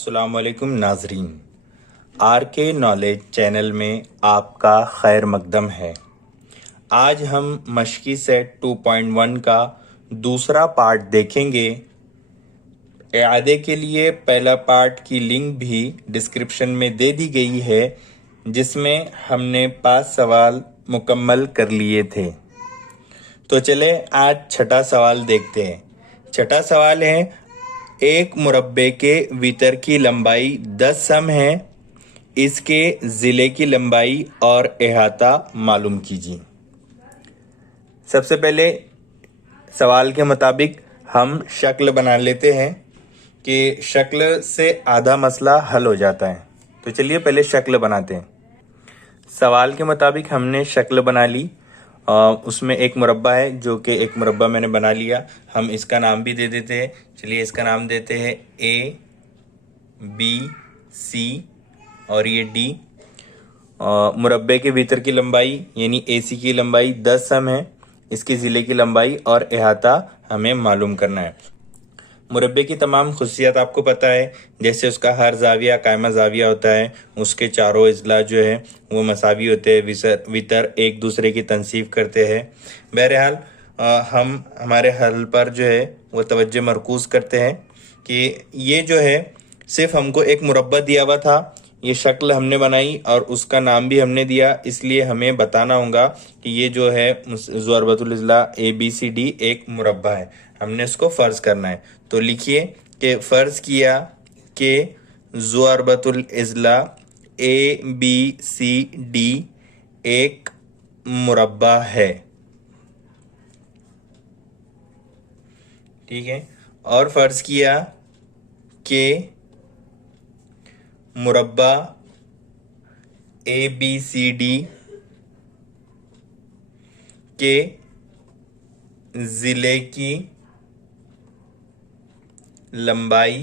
अस्सलाम वालेकुम नाजरीन। आर के नॉलेज चैनल में आपका खैर मकदम है। आज हम मशकी सेट 2.1 का दूसरा पार्ट देखेंगे। इआदे के लिए पहला पार्ट की लिंक भी डिस्क्रिप्शन में दे दी गई है, जिसमें हमने 5 सवाल मुकम्मल कर लिए थे। तो चले आज छठा सवाल देखते हैं। छठा सवाल है, एक मुरब्बे के वितर की लंबाई 10 सम है, इसके ज़िले की लंबाई और अहाता मालूम कीजिए। सबसे पहले सवाल के मुताबिक हम शक्ल बना लेते हैं कि शक्ल से आधा मसला हल हो जाता है। तो चलिए पहले शक्ल बनाते हैं। सवाल के मुताबिक हमने शक्ल बना ली। उसमें एक मुरब्बा है, जो कि एक मुरब्बा मैंने बना लिया। हम इसका नाम भी दे देते हैं। चलिए इसका नाम देते हैं ए, बी, सी और ये डी। मुरब्बे के भीतर की लंबाई यानी ए सी की लंबाई 10 सम है, इसके ज़िले की लंबाई और अहाता हमें मालूम करना है। मुरब्बे की तमाम खुशियात आपको पता है, जैसे उसका हर जाविया कायमा जाविया होता है, उसके चारों अजला जो है वो मसावी होते हैं, वितर एक दूसरे की तनसीब करते हैं। बहरहाल हम हमारे हल पर जो है वो तवज्जो मरकूज़ करते हैं कि ये जो है सिर्फ हमको एक मुरब्बा दिया हुआ था, ये शक्ल हमने बनाई और उसका नाम भी हमने दिया, इसलिए हमें बताना होगा कि ये जो है ज़रबतुल इज़ला ABCD एक मुरब्बा है। हमने इसको फ़र्ज़ करना है। तो लिखिए कि फ़र्ज़ किया कि ज़रबतुल इज़ला ABCD एक मुरब्बा है। ठीक है। और फ़र्ज़ किया कि मुरब्बा ABCD के ज़िले की लंबाई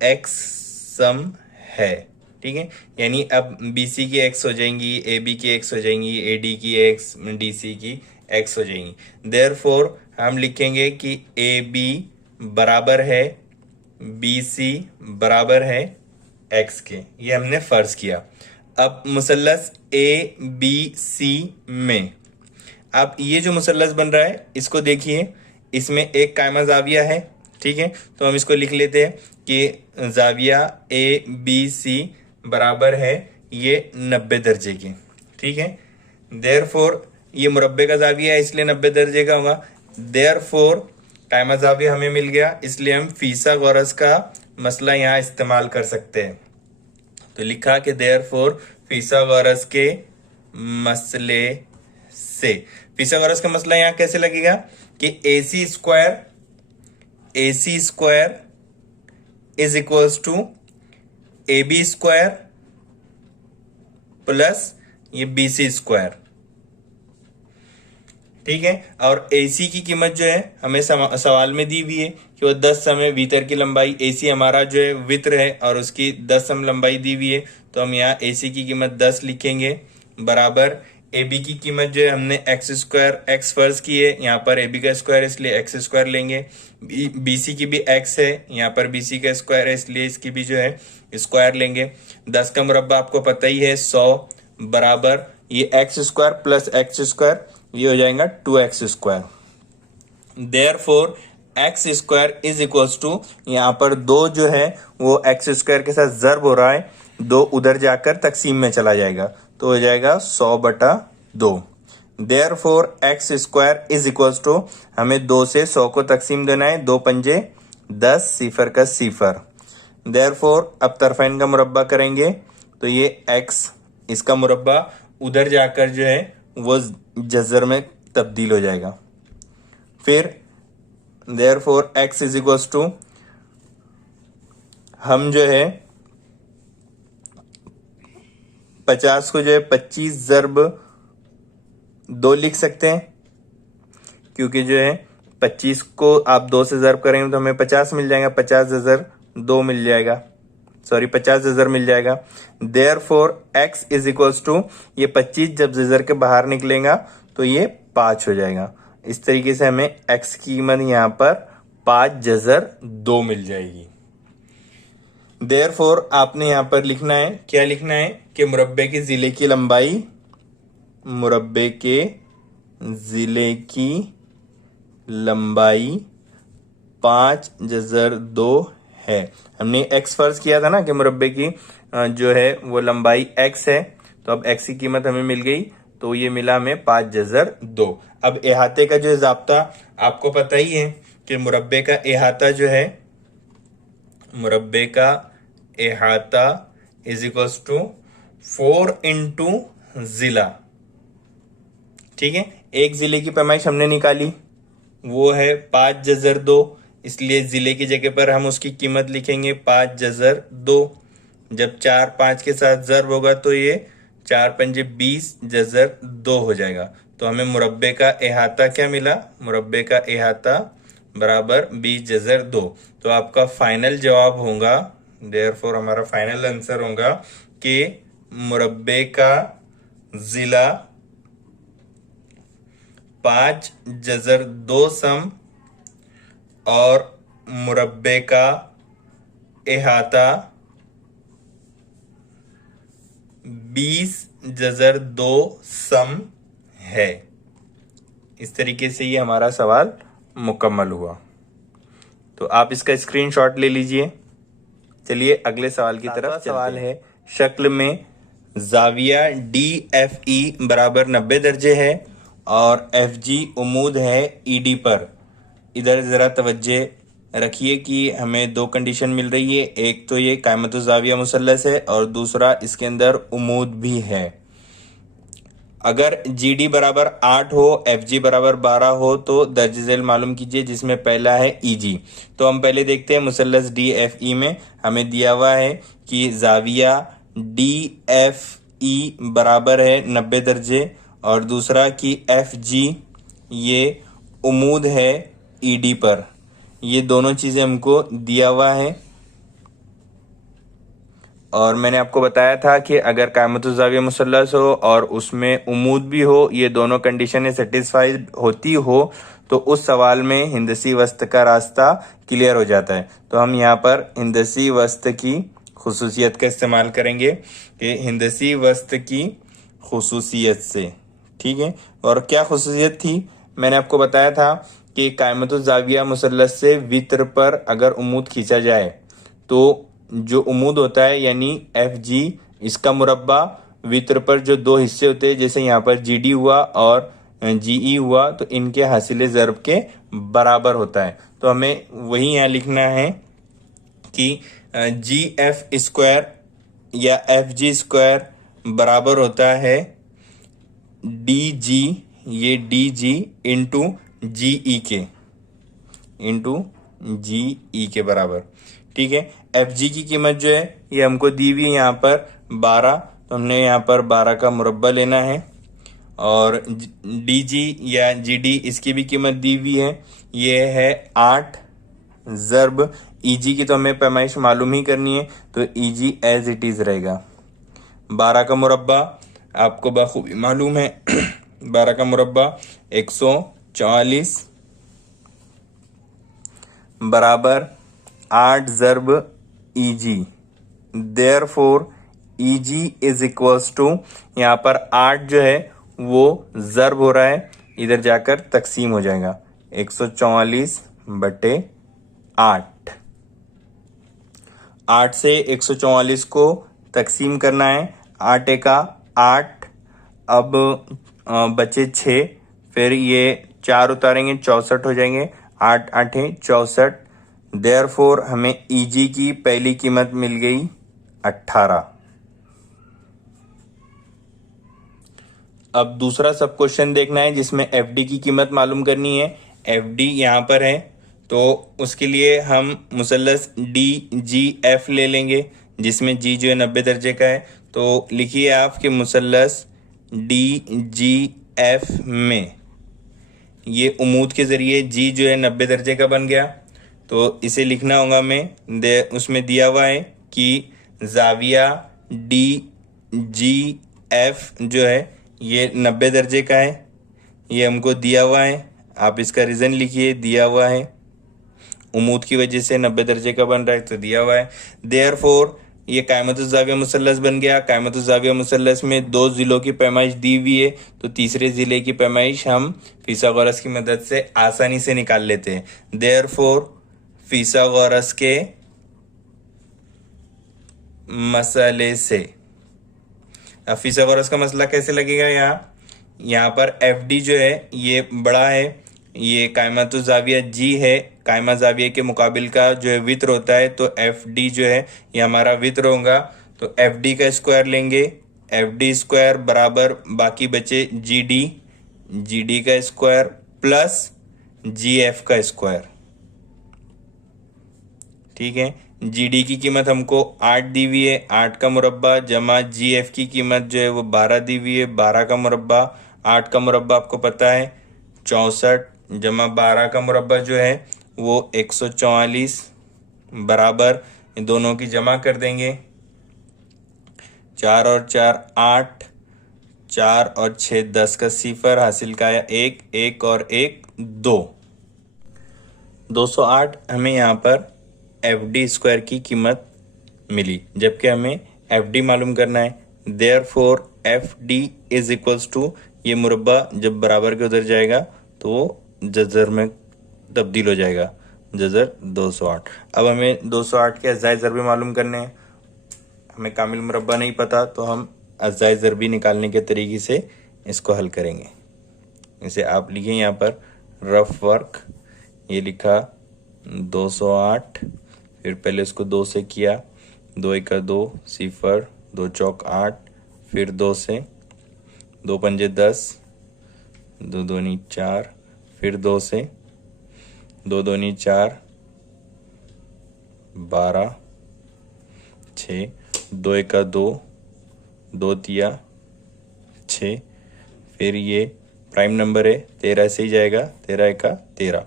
x सम है। ठीक है, यानी अब BC की x हो जाएंगी, AB की x हो जाएंगी, AD की x, DC की x हो जाएंगी। देयरफॉर हम लिखेंगे कि AB बराबर है BC बराबर है x के। ये हमने फ़र्ज किया। अब मुसल्लस ABC में अब ये जो मुसल्लस बन रहा है इसको देखिए, इसमें एक कायमा जाविया है। ठीक है, तो हम इसको लिख लेते हैं कि जाविया ABC बराबर है ये 90 दर्जे की। ठीक है, देयरफॉर ये मुरब्बे का जाविया है इसलिए 90 दर्जे का होगा। देयरफॉर कायमा जाविया हमें मिल गया, इसलिए हम फिसागोरस का मसला यहाँ इस्तेमाल कर सकते हैं। तो लिखा कि देयरफॉर फिसागोरस के मसले से, फिसागोरस का मसला यहाँ कैसे लगेगा कि AC square is equals to AB square plus ये BC स्क्वायर। ठीक है, और AC की कीमत जो है हमें सवाल में दी हुई है कि वो 10 सम है। वितर की लंबाई AC हमारा जो है वित्र है और उसकी 10 सम लंबाई दी हुई है, तो हम यहाँ AC की कीमत 10 लिखेंगे बराबर AB की कीमत जो है हमने x स्क्वायर x फर्ज की है, यहाँ पर AB का स्क्वायर इसलिए x स्क्वायर लेंगे। BC की भी x है, यहाँ पर BC का स्क्वायर है इसलिए इसकी भी जो है स्क्वायर लेंगे। 10 का मुरब्बा आपको पता ही है 100 बराबर ये x square plus x square, ये हो जाएगा 2x square. Therefore x square is equals to, यहाँ पर 2 जो है वो x स्क्वायर के साथ ज़र्ब हो रहा है, 2 उधर जाकर तकसीम में चला जाएगा तो हो जाएगा 100/2। Therefore x square is equals to, हमें 2 से 100 को तकसीम देना है, 2 पंजे 10, सिफर का सिफर। देयरफॉर अब तरफैन का मुरब्बा करेंगे तो ये x इसका मुरब्बा उधर जाकर जो है वो जज़र में तब्दील हो जाएगा। फिर therefore x is equals to, हम जो है 50 को जो है 25 ज़र्ब 2 लिख सकते हैं, क्योंकि जो है 25 को आप 2 से ज़र्ब करेंगे तो हमें 50 मिल जाएगा, 50 ज़र 2 मिल जाएगा, 50 ज़र मिल जाएगा। Therefore x is equals to, ये 25 जब ज़र के बाहर निकलेगा तो ये 5 हो जाएगा। इस तरीके से हमें x की कीमत यहाँ पर 5 जज़र 2 मिल जाएगी। देयरफॉर आपने यहाँ पर लिखना है, क्या लिखना है कि मुरब्बे के जिले की लंबाई, मुरब्बे के जिले की लंबाई 5/2 है। हमने x फर्ज किया था ना कि मुरब्बे की जो है वो लंबाई x है, तो अब x की कीमत हमें मिल गई, तो ये मिला हमें 5/2। अब इहाते का जो ज़ाब्ता आपको पता ही है कि मुरब्बे का इहाता जो है, मुरब्बे का इहाता इज इक्वल्स टू 4 इंटू जिला। ठीक है, एक जिले की पैमाइश हमने निकाली, वो है 5/2, इसलिए जिले की जगह पर हम उसकी कीमत लिखेंगे 5/2। जब 4 5 के साथ ज़र्ब होगा तो ये 4 पंजे 20/2 हो जाएगा। तो हमें मुरब्बे का इहाता क्या मिला, मुरब्बे का इहाता बराबर 20/2। तो आपका फाइनल जवाब होगा, देयरफॉर हमारा फाइनल आंसर होगा कि मुरब्बे का जिला 5/2 सम और मुरब्बे का इहाता 20/2 सम है। इस तरीके से ये हमारा सवाल मुकम्मल हुआ। तो आप इसका स्क्रीनशॉट ले लीजिए। चलिए अगले सवाल की तरफ। सवाल है, शक्ल में जाविया DFE बराबर 90 दर्जे है और FG उमूद है ED पर। इधर ज़रा तवज्जे रखिए कि हमें दो कंडीशन मिल रही है, एक तो ये कायमतुज़ ज़ाविया मुसल्लस है और दूसरा इसके अंदर उमूद भी है। अगर GD बराबर 8 हो, FG बराबर 12 हो तो दर्ज झेल मालूम कीजिए, जिसमें पहला है EG। तो हम पहले देखते हैं मुसल्लस DFE में हमें दिया हुआ है कि ज़ाविया DFE बराबर है 90 दर्जे और दूसरा कि FG ये उमूद है ED पर। ये दोनों चीज़ें हमको दिया हुआ है और मैंने आपको बताया था कि अगर कायमतुज़ ज़ाविया मुसल्लस हो और उसमें उमूद भी हो, ये दोनों कंडीशनें सेटिस्फाइड होती हो तो उस सवाल में हिंदसी वस्त का रास्ता क्लियर हो जाता है। तो हम यहाँ पर हिंदसी वस्त की खुसूसियत का इस्तेमाल करेंगे कि हिंदसी वस्त की खुसूसियत से, ठीक है। और क्या खुसूसियत थी, मैंने आपको बताया था कि कायमतुज़ ज़ाविया मुसल्लस से वित्र पर अगर उमूद खींचा जाए तो जो उमूद होता है यानी FG, इसका मुरब्बा वित्र पर जो दो हिस्से होते हैं, जैसे यहाँ पर GD हुआ और GE हुआ, तो इनके हासिल ज़र्ब के बराबर होता है। तो हमें वही यहाँ लिखना है कि GF स्क्वायर या FG स्क्वायर बराबर होता है DG, ये DG इंटू GE के बराबर। ठीक है, FG की कीमत जो है ये हमको दी हुई है यहाँ पर 12, तो हमने यहाँ पर 12 का मुरब्बा लेना है और DG या GD इसकी भी कीमत दी हुई है, ये है 8 ज़र्ब EG की, तो हमें पैमाइश मालूम ही करनी है, तो EG एज इट इज़ रहेगा। 12 का मुरब्बा आपको बखूबी मालूम है 12 का मुरब्बा 144 बराबर 8 ज़र्ब EG। Therefore EG is equals to, यहाँ पर 8 जो है वो ज़र्ब हो रहा है, इधर जाकर तकसीम हो जाएगा 144/8। 8 से 144 को तकसीम करना है, 8 का 8, अब बचे 6, फिर ये 4 उतारेंगे 64 हो जाएंगे, 8 8 64। देयरफॉर हमें EG की पहली कीमत मिल गई 18। अब दूसरा सब क्वेश्चन देखना है जिसमें FD की कीमत मालूम करनी है। FD यहाँ पर है तो उसके लिए हम मुसल्लस DGF ले लेंगे, जिसमें G जो है 90 दर्जे का है। तो लिखिए आप कि मुसल्लस DGF में ये उमूद के ज़रिए G जो है 90 दर्जे का बन गया, तो इसे लिखना होगा हमें। उसमें दिया हुआ है कि ज़ाविया DGF जो है ये 90 दर्जे का है, ये हमको दिया हुआ है। आप इसका रीज़न लिखिए, दिया हुआ है। उमूद की वजह से 90 दर्जे का बन रहा है, तो दिया हुआ है। देयरफॉर ये कायमतुज़्ज़ाविया मुसल्लस बन गया। कायमतुज़्ज़ाविया मुसल्लस में 2 ज़िलों की पैमाइश दी हुई है, तो तीसरे ज़िले की पैमाइश हम फिसागोरस की मदद से आसानी से निकाल लेते हैं। देयरफॉर फिसागोरस के मसले से, अब फिसागोरस का मसला कैसे लगेगा? यहाँ पर एफ डी जो है ये बड़ा है, ये कायमतुज़्ज़ाविया जी है, कायमा ज़ाविया के मुकाबिल का जो है वित्र होता है, तो एफ डी जो है ये हमारा वित्र होगा। तो एफ डी का स्क्वायर लेंगे, एफ डी स्क्वायर बराबर बाकी बचे जी डी का स्क्वायर प्लस जी एफ का स्क्वायर। ठीक है, जी डी की कीमत हमको 8 दी हुई है, 8 का मुरब्बा जमा जी एफ की कीमत जो है वो 12 दी हुई है, 12 का मुरब्बा। 8 का मुरब्बा आपको पता है 64 जमा 12 का मुरब्बा जो है वो 144 बराबर इन दोनों की जमा कर देंगे। 4 और 4 8, 4 और 6 10 का सिफर हासिल का आया 1, 1 और 1 2। 208 हमें यहाँ पर एफ डी स्क्वायर की कीमत मिली, जबकि हमें एफ डी मालूम करना है। Therefore F D is equals to, ये मुरब्बा जब बराबर के उधर जाएगा तो वो जज़र में तब्दील हो जाएगा, जज़र 208। अब हमें 208 के अज़ाए ज़रबी मालूम करने हैं। हमें कामिल मुरब्बा नहीं पता, तो हम अज़ाए ज़रबी निकालने के तरीके से इसको हल करेंगे। इसे आप लिखें यहाँ पर रफ वर्क, ये लिखा 208, फिर पहले उसको 2 से किया, 2 एका 2 सिफर, 2 चौक 8, फिर 2 से, 2 पंजे 10, 2 दूनी 4, फिर 2 से, 2 दूनी 4 12, 6, 2 एका 2, 2 तिया 6, फिर ये प्राइम नंबर है 13 से ही जाएगा, 13 एका 13।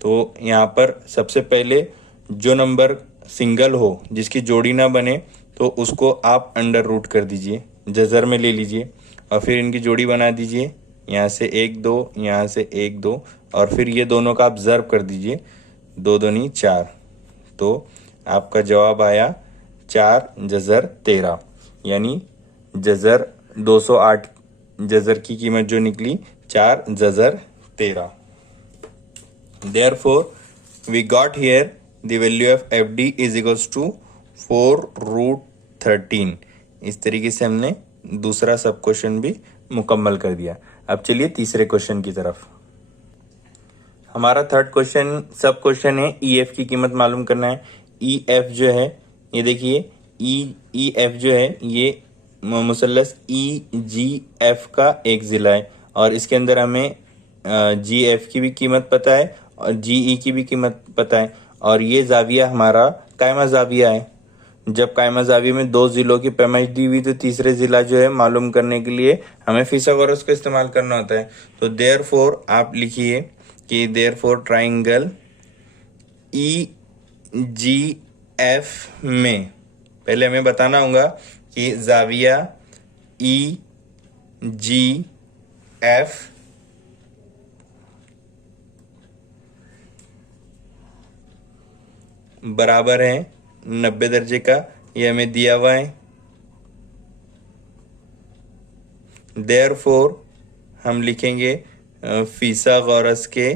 तो यहाँ पर सबसे पहले जो नंबर सिंगल हो, जिसकी जोड़ी ना बने, तो उसको आप अंडर रूट कर दीजिए, जज़र में ले लीजिए और फिर इनकी जोड़ी बना दीजिए। यहाँ से 1 2, यहाँ से 1 2, और फिर ये दोनों का आप ज़र्ब कर दीजिए, 2 दूनी 4, तो आपका जवाब आया 4 जज़र 13, यानी जज़र 208 जज़र की कीमत जो निकली 4 जज़र 13। Therefore, we got here the value of FD is equals to 4√13। इस तरीके से हमने दूसरा सब क्वेश्चन भी मुकम्मल कर दिया। अब चलिए तीसरे क्वेश्चन की तरफ। हमारा थर्ड क्वेश्चन सब क्वेश्चन है, ई एफ की कीमत मालूम करना है। ई एफ जो है ये देखिए, ई एफ जो है ये मुसल्लस ई जी एफ का एक ज़िला है, और इसके अंदर हमें जी एफ की भी कीमत पता है और जी ई की भी कीमत पता है, और ये जाविया हमारा कायमा जाविया है। जब कायमा जाविया में 2 ज़िलों की पैमाइश दी हुई, तो तीसरे ज़िला जो है मालूम करने के लिए हमें फिसागोरस का इस्तेमाल करना होता है। तो देयरफॉर आप लिखिए कि देयरफॉर ट्राइंगल ई जी एफ में पहले हमें बताना होगा कि जाविया ई जी एफ बराबर है 90 दर्जे का, ये हमें दिया हुआ है। देयरफॉर हम लिखेंगे फिसागोरस के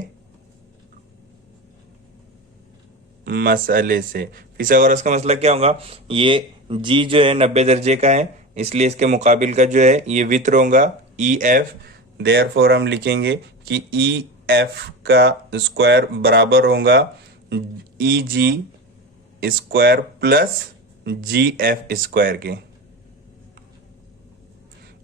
मसले से। फिसागोरस का मसला क्या होगा? ये जी जो है 90 दर्जे का है, इसलिए इसके मुकाबिल का जो है ये वित्र होगा ई एफ। देयरफॉर हम लिखेंगे कि ई एफ का स्क्वायर बराबर होगा ई जी स्क्वायर प्लस जी एफ स्क्वायर के।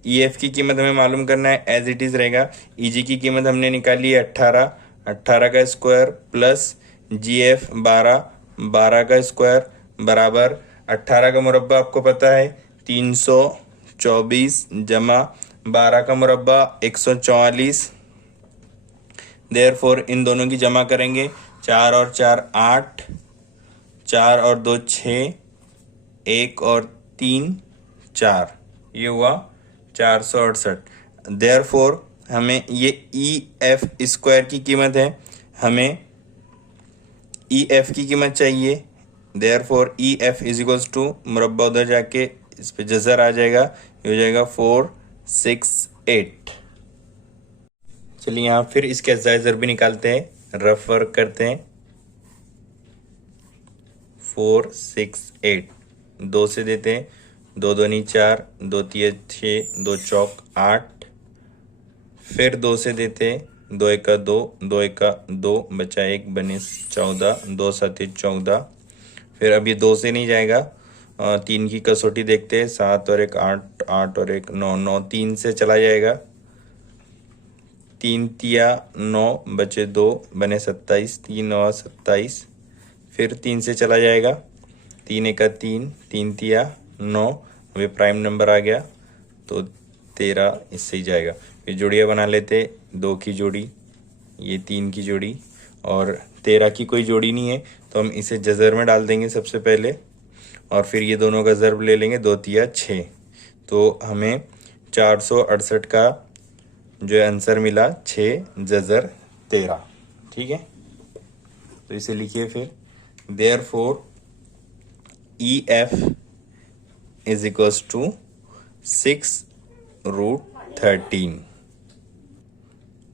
ई एफ की कीमत हमें मालूम करना है, एज इट इज रहेगा। ई जी की कीमत हमने निकाली है 18, 18 का स्क्वायर प्लस जी एफ 12, 12 का स्क्वायर बराबर 18 का मुरब्बा आपको पता है 324 जमा 12 का मुरब्बा 144। देयरफॉर इन दोनों की जमा करेंगे, 4 और 4 8, 4 और 2 6, 1 और 3 4, ये हुआ 468। देयरफॉर हमें ये ई एफ स्क्वायर की कीमत है, हमें ई एफ की कीमत चाहिए। Therefore E F is equals to, मुरब्बा उधर जाके इस पे जजर आ जाएगा, ये हो जाएगा 468। चलिए यहाँ फिर इसके अज्जाए ज़रबी निकालते हैं, रफ वर्क करते हैं। 468 दो से देते हैं, दो दूनी 4, दो तिया 6, दो चौक 8, फिर दो से देते हैं, दो एका 2, दो एका 2, बचा 1, बने 14, दो साथी 14। फिर अब ये दो से नहीं जाएगा, 3 की कसौटी देखते हैं, 7 और 1 8, 8 और 1 9, 9 3 से चला जाएगा, 3 तिया 9, बचे 2, बने 27, 3 और 27। फिर 3 से चला जाएगा, 3 एका 3, 3 तिया 9, वे प्राइम नंबर आ गया तो 13 इससे ही जाएगा। फिर जोड़ियाँ बना लेते, 2 की जोड़ी, ये 3 की जोड़ी और 13 की कोई जोड़ी नहीं है तो हम इसे जज़र में डाल देंगे सबसे पहले, और फिर ये दोनों का ज़र्ब ले लेंगे, 2 तिया 6, तो हमें 468 का जो आंसर मिला 6 जज़र 13। ठीक है, तो इसे लिखिए फिर, therefore E F is equals to 6√13,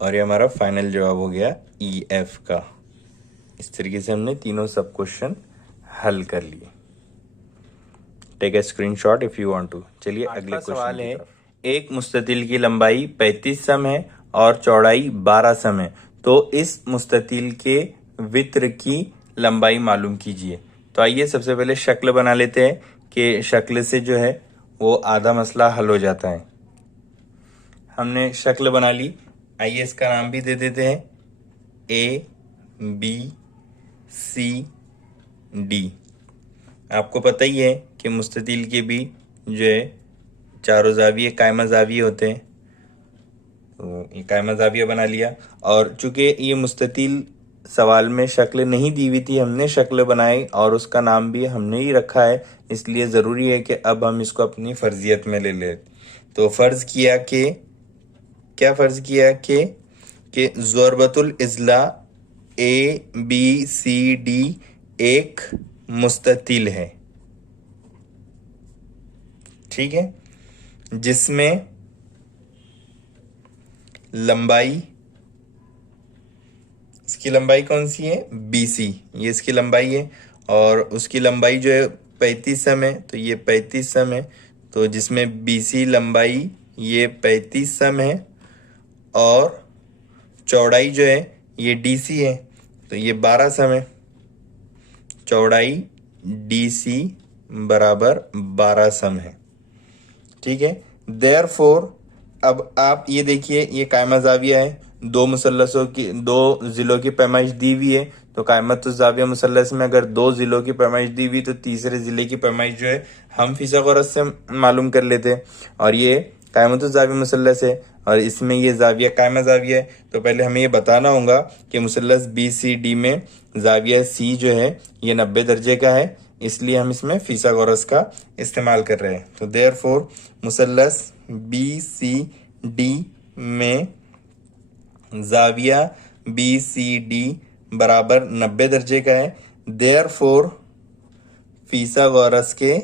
और ये हमारा फाइनल जवाब हो गया ई एफ का। इस तरीके से हमने तीनों सब क्वेश्चन हल कर लिए। Take a screenshot if you want to. चलिए अगले सवाल है, एक मुस्ततिल की लंबाई 35 सम है और चौड़ाई 12 सम है, तो इस मुस्ततिल के वित्र की लंबाई मालूम कीजिए। तो आइए सबसे पहले शक्ल बना लेते हैं कि शक्ल से जो है वो आधा मसला हल हो जाता है। हमने शक्ल बना ली, आइए इसका नाम भी दे देते हैं, ए बी सी डी। आपको पता ही है कि मुस्ततिल के भी जो है चारों जाविये कायमा जाविये होते हैं, तो ये कायमा जाविया बना लिया। और चूंकि ये मुस्ततिल सवाल में शक्ल नहीं दी हुई थी, हमने शक्ल बनाई और उसका नाम भी हमने ही रखा है, इसलिए ज़रूरी है कि अब हम इसको अपनी फर्जियत में ले लें। तो फ़र्ज़ किया कि क्या फ़र्ज़ किया कि ज़रबतुल इज़ला ए बी सी डी एक मुस्ततिल है, ठीक है, जिसमें लंबाई, इसकी लंबाई कौन सी है, BC, ये इसकी लंबाई है, और उसकी लंबाई जो है 35 सम है, तो ये 35 सम है, तो जिसमें BC लंबाई ये 35 सम है, और चौड़ाई जो है ये DC है, तो ये 12 सम है, चौड़ाई DC बराबर 12 सम है। ठीक है, देयरफॉर अब आप ये देखिए, ये कायमा जाविया है, दो मुसल्लसों की, दो जिलों की पैमाइश दी हुई है, तो कायमत जाविया मुसल्लस में अगर दो जिलों की पैमाइश दी हुई तो तीसरे जिले की पैमाइश जो है हम फिसागोरस से मालूम कर लेते हैं। और ये कायमत जाविया मुसल्लस है और इसमें ये जाविया कायमा जाविया है, तो पहले हमें ये बताना होगा कि मुसल्लस BCD में जाविया C जो है ये 90 दर्जे का है, इसलिए हम इसमें फिसागोरस का इस्तेमाल कर रहे हैं। तो देयरफॉर मुसल्लस BCD में जाविया BCD बराबर 90 दर्जे का है। देयरफॉर फिसागोरस के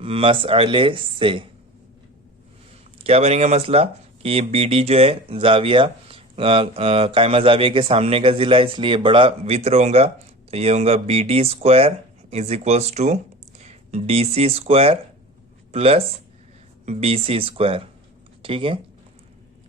मसले से क्या बनेगा मसला कि ये BD जो है जाविया कायमा जाविया के सामने का जिला, इसलिए बड़ा वित्र होगा, तो ये होगा BD square is equals to DC square plus BC square. ठीक है,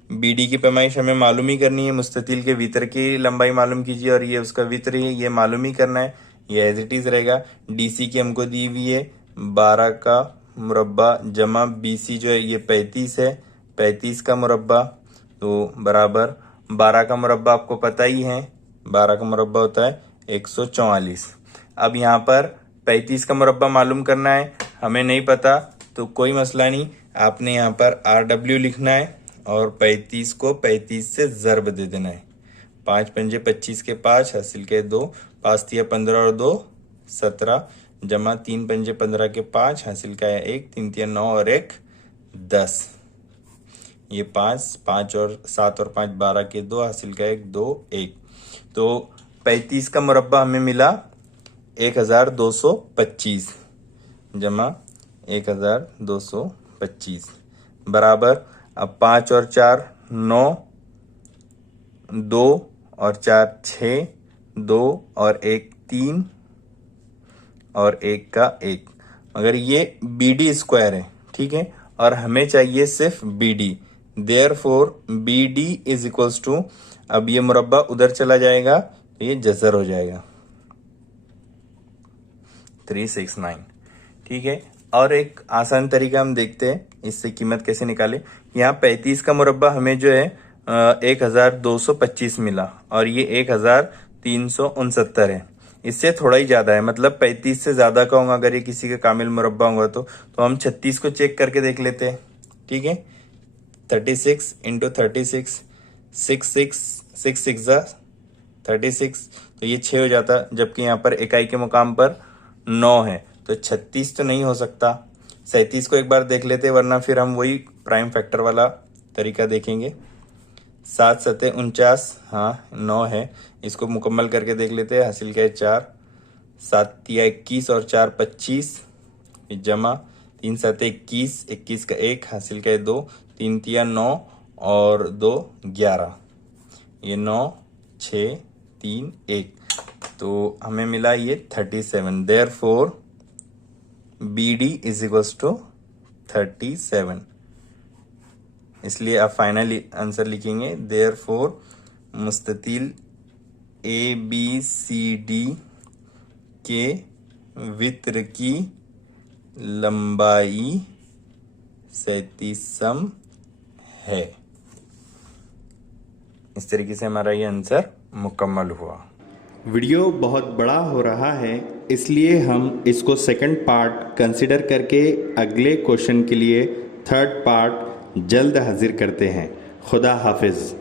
BD की पैमाइश हमें मालूम ही करनी है, मुस्ततिल के वित्र की लंबाई मालूम कीजिए और ये उसका वित्र है, ये मालूम ही करना है, ये एज इट इज रहेगा। DC की हमको दी हुई है 12 का मुरब्बा जमा BC जो है ये 35 है, 35 का मुरब्बा, तो बराबर 12 का मुरब्बा आपको पता ही है, 12 का मुरब्बा होता है 144। अब यहाँ पर 35 का मुरब्बा मालूम करना है, हमें नहीं पता तो कोई मसला नहीं, आपने यहाँ पर RW लिखना है और 35 को 35 से ज़र्ब दे देना है। 5 पंजे 25 के 5 हासिल के 2, 5 तिया 15 और 2 17 जमा 3 पंजे 15 के 5 हासिल का है 1, 3 तिया 9 और 1 10, ये 5 5 और 7 और 5 12 के 2 हासिल का 1 2 1। तो 35 का मुरब्बा हमें मिला 1225 जमा 1225 बराबर, अब 5 और 4 9, 2 और 4 6, 2 और 1 3 और 1 का 1, मगर ये BD स्क्वायर है, ठीक है, और हमें चाहिए सिर्फ BD। Therefore BD is equals to, अब ये मुरब्बा उधर चला जाएगा तो ये जज़र हो जाएगा 369, ठीक है। और एक आसान तरीका हम देखते हैं इससे कीमत कैसे निकाले। यहाँ 35 का मुरब्बा हमें जो है 1225 मिला और ये 1369 है, इससे थोड़ा ही ज्यादा है, मतलब 35 से ज्यादा का होगा अगर ये किसी का कामिल मुरब्बा होगा तो हम 36 को चेक करके देख लेते हैं, ठीक है। 36 इंटू 36 6 36 तो ये 6 हो जाता, जबकि यहाँ पर इकाई के मुकाम पर 9 है, तो 36 तो नहीं हो सकता। 37 को एक बार देख लेते, वरना फिर हम वही प्राइम फैक्टर वाला तरीका देखेंगे। 7 सते 49, हाँ 9 है, इसको मुकम्मल करके देख लेते हैं। हासिल क्या है 4, 7 तिया 21 और 4 25 जमा 3 सते 21, 21 का 1, हासिल क्या है 2, 3 तिया 9 और 2 11, ये 9 6 3 1, तो हमें मिला ये 37। Therefore BD is equals to 37, इसलिए आप फाइनल आंसर लिखेंगे देयरफॉर मुस्ततील ABCD के वित्र की लंबाई 37 है। इस तरीके से हमारा ये आंसर मुकम्मल हुआ। वीडियो बहुत बड़ा हो रहा है, इसलिए हम इसको सेकंड पार्ट कंसिडर करके अगले क्वेश्चन के लिए थर्ड पार्ट जल्द हाजिर करते हैं। खुदा हाफिज़।